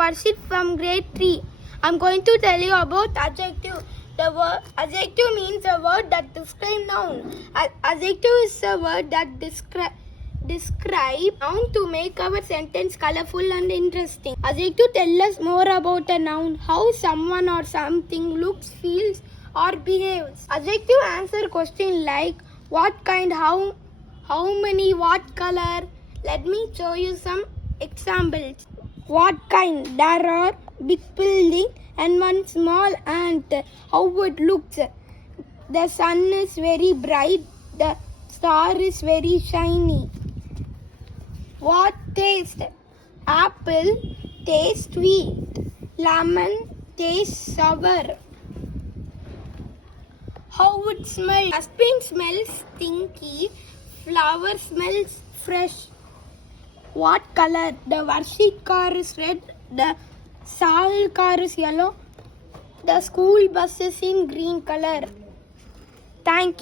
Varshit from grade 3. I'm going to tell you about adjective. The word adjective means a word that describes noun. Adjective is a word that describe noun to make our sentence colorful and interesting. Adjective tell us more about a noun, how someone or something looks, feels, or behaves. Adjective answer question like what kind, how many, what color. Let me show you some examples. What kind? There are big building and one small ant. How it looks? The sun is very bright. The star is very shiny. What taste? Apple tastes sweet. Lemon tastes sour. How it smells? Dustbin smells stinky. Flower smells fresh. What color? The Varshit car is red. The Sal car is yellow. The school bus is in green color. Thank you.